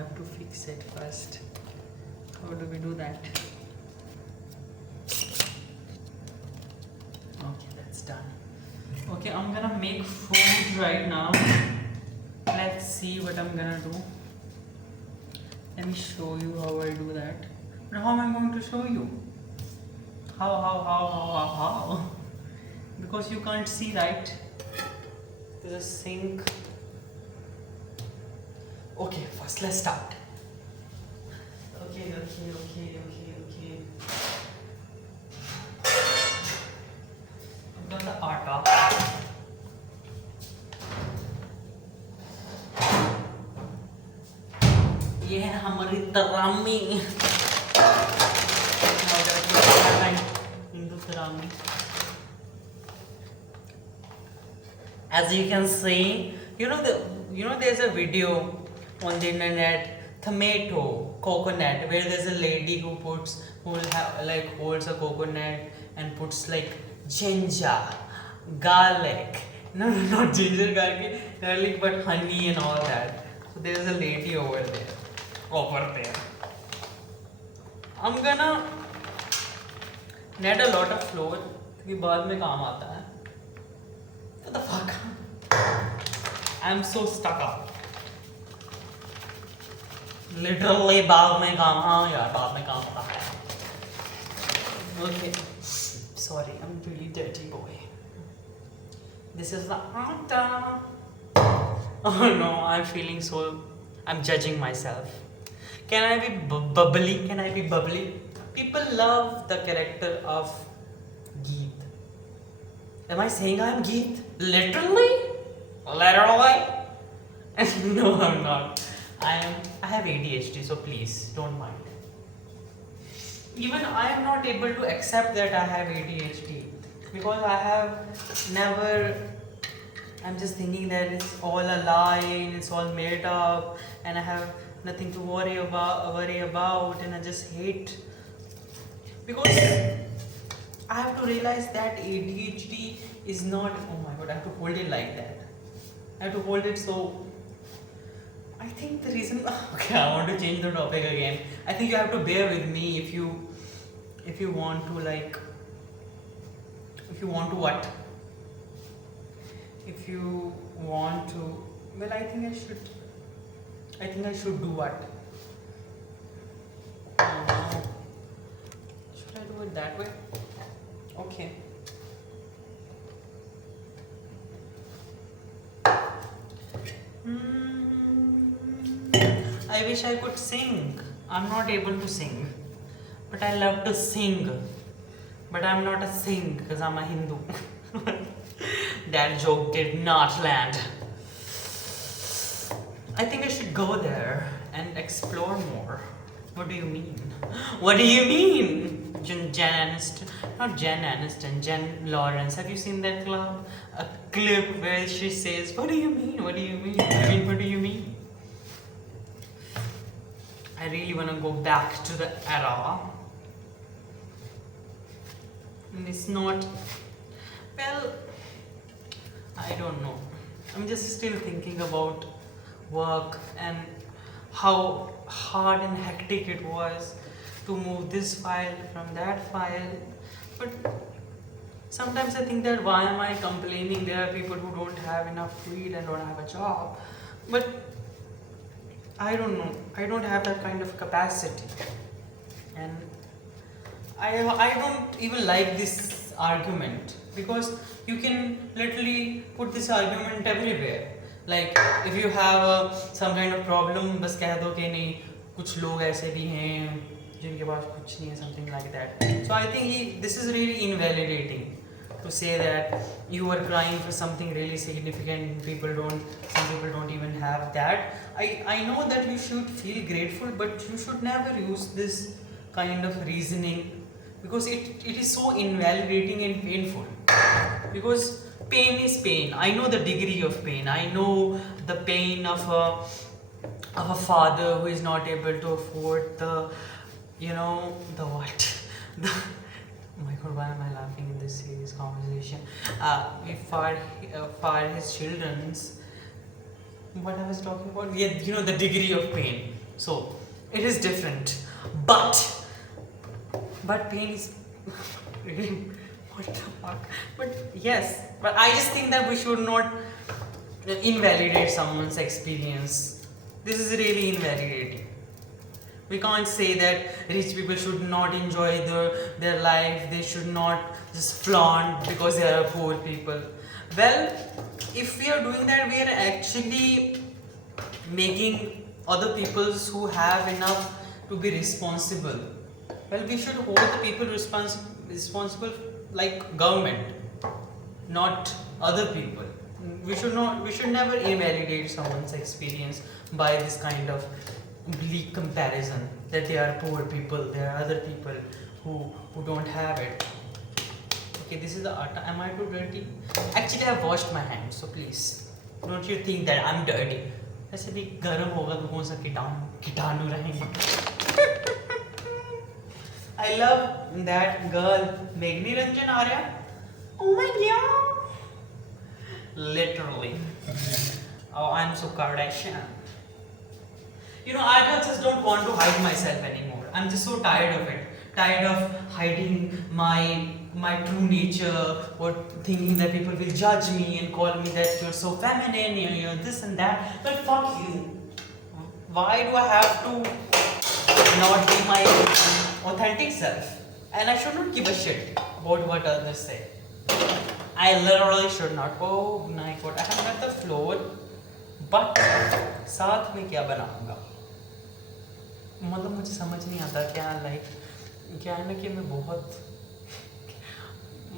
have to fix it first. How do we do that? Okay, that's done. Okay, I'm gonna make food right now. Let's see what I'm gonna do. Let me show you how I do that. But how am I going to show you? How? Because you can't see, right? There's a sink. Okay, first let's start. Okay. I've got the atta. ये है हमारी तरामी. Hindu tarami. As you can see, there's a video on the internet, tomato, coconut, where there's a lady who holds a coconut and puts like ginger, garlic. No, not ginger, garlic, but honey and all that. So there's a lady over there. I'm gonna net a lot of flour क्योंकि बाद में काम आता है. What the fuck? I'm so stuck up. Literally बाद में काम. हाँ यार, बाद में काम आता है. Okay. Sorry, I'm really dirty boy. This is the atta. Oh no, I'm judging myself. Can I be bubbly? People love the character of Geet. Am I saying I'm Geet? Literally? No, I'm not. I have ADHD, so please don't mind. Even I am not able to accept that I have ADHD because I have never. I'm just thinking that it's all a lie and it's all made up, and I have nothing to worry about, and I just hate because I have to realize that ADHD is not. Oh my god, I have to hold it like that. I have to hold it so. I think the reason. Okay, I want to change the topic again. I think you have to bear with me if you want to like. If you want to what? If you want to. Well, I think I should do what? Should I do it that way? Okay. I wish I could sing. I'm not able to sing. But I love to sing. But I'm not a sing because I'm a Hindu. That joke did not land. I think I should go there and explore more. What do you mean? What do you mean? Jen Aniston, not Jen Aniston, Jen Lawrence. Have you seen that club? A clip where she says, "What do you mean? What do you mean? What do you mean?" I really want to go back to the era. And it's not. Well, I don't know. I'm just still thinking about work and how hard and hectic it was to move this file from that file. But sometimes I think that why am I complaining? There are people who don't have enough to eat and don't have a job. But I don't know. I don't have that kind of capacity. And I don't even like this argument because you can literally put this argument everywhere. Like if you have some kind of problem, बस कह दो कि नहीं कुछ लोग ऐसे भी हैं जिनके पास कुछ नहीं है, something like that. So I think this is really invalidating to say that you are crying for something really significant. Some people don't even have that. I know that you should feel grateful, but you should never use this kind of reasoning because it is so invalidating and painful. Because pain is pain. I know the degree of pain. I know the pain of a father who is not able to afford the what? Oh my god, why am I laughing in this serious conversation? For his children's. What I was talking about? Yeah, the degree of pain. So it is different, but pain is really, what the fuck. But yes, but I just think that we should not invalidate someone's experience. This is really invalidating. We can't say that rich people should not enjoy their life, they should not just flaunt because they are poor people. Well, if we are doing that, we are actually making other people who have enough to be responsible. Well, we should hold the people responsible like government, not other people. We should never invalidate someone's experience by this kind of bleak comparison that they are poor people, there are other people who don't have it. Okay, this is the atta. Am I too dirty? Actually, I have washed my hands, so please don't you think that I'm dirty. ऐसे भी गर्म होगा तो कौन सा कीटाणु रहेंगे. I love that girl Meghni Ranjan Arya. Oh my god. Literally. Oh, I'm so Kardashian. You know, I just don't want to hide myself anymore. I'm just so tired of it. Tired of hiding my true nature, or thinking that people will judge me and call me that you're so feminine, you're this and that. But fuck you. Why do I have to not be my authentic self? And I should not give a shit about what others say. I literally should not. Oh my god, I have got the floor. But साथ में क्या बनाऊंगा, मतलब मुझे समझ नहीं आता क्या. लाइक क्या है ना कि मैं बहुत,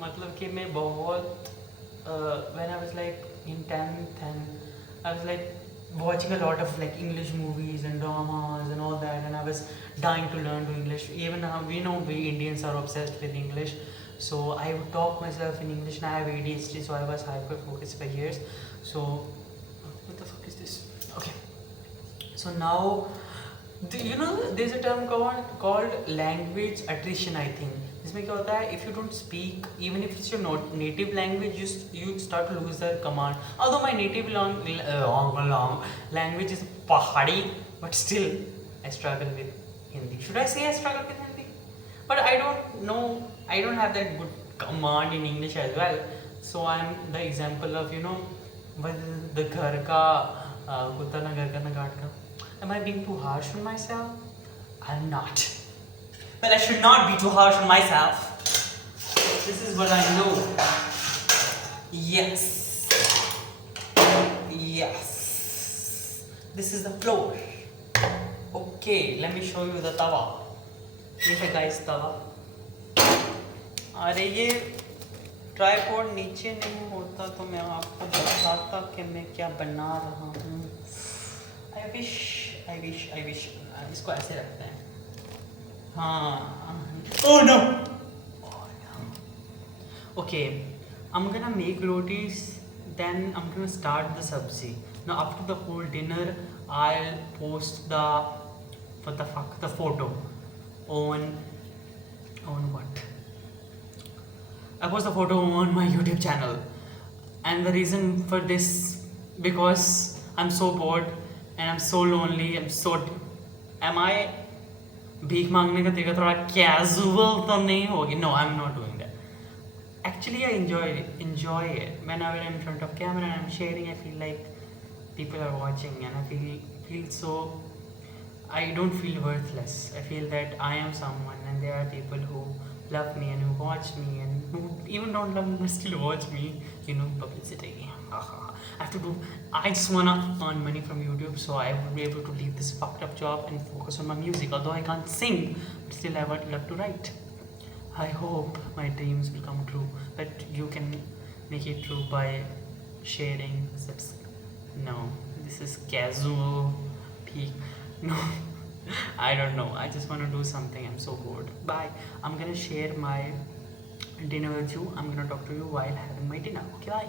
मतलब कि मैं बहुत when I was like in 10th, and I was like watching a lot of like English movies and dramas and all that, and I was dying to learn to English. Even now, we know we Indians are obsessed with English, so I would talk myself in English. And I have ADHD, so I was hyper focused for years. So what the fuck is this? Okay, so now you know there's a term called language attrition, I think. इसमें क्या होता है, if you don't speak, even if it's your native language, you start to lose the command. Although my native language is Pahari, but still I struggle with Hindi. Should I say I struggle with Hindi? But I don't know, I don't have that good command in English as well. So I'm the example of, you know, the ghar ka kutta na ghar ka na ghat ka. Am I being too harsh on myself? I'm not. But I should not be too harsh on myself. This is what I know. Yes. Yes. This is the floor. Okay, let me show you the tawa. ये है guys तवा. अरे ये tripod नीचे नहीं होता तो मैं आपको बताता कि मैं क्या बना रहा हूँ. I wish. इसको ऐसे रखते हैं. हाँ. Oh no. Okay, I'm gonna make rotis, then I'm gonna start the sabzi. Now after the whole dinner, I'll post the photo on what? I post the photo on my YouTube channel. And the reason for this, because I'm so bored and I'm so lonely. Am I भीख मांगने का तरीका थोड़ा casual तो नहीं होगी? No, I'm not doing that. Actually, I enjoy it. Whenever I'm in front of camera and I'm sharing, I feel like people are watching, and I feel so. I don't feel worthless. I feel that I am someone, and there are people who love me and who watch me, and who even don't love me but still watch me. You know, publicity. I just wanna earn money from YouTube, so I would be able to leave this fucked up job and focus on my music. Although I can't sing, but still I would love to write. I hope my dreams will come true. That you can make it true by sharing. No, this is casual peak. No, I don't know. I just want to do something. I'm so bored. Bye. I'm gonna share my dinner with you. I'm gonna talk to you while having my dinner. Okay, bye.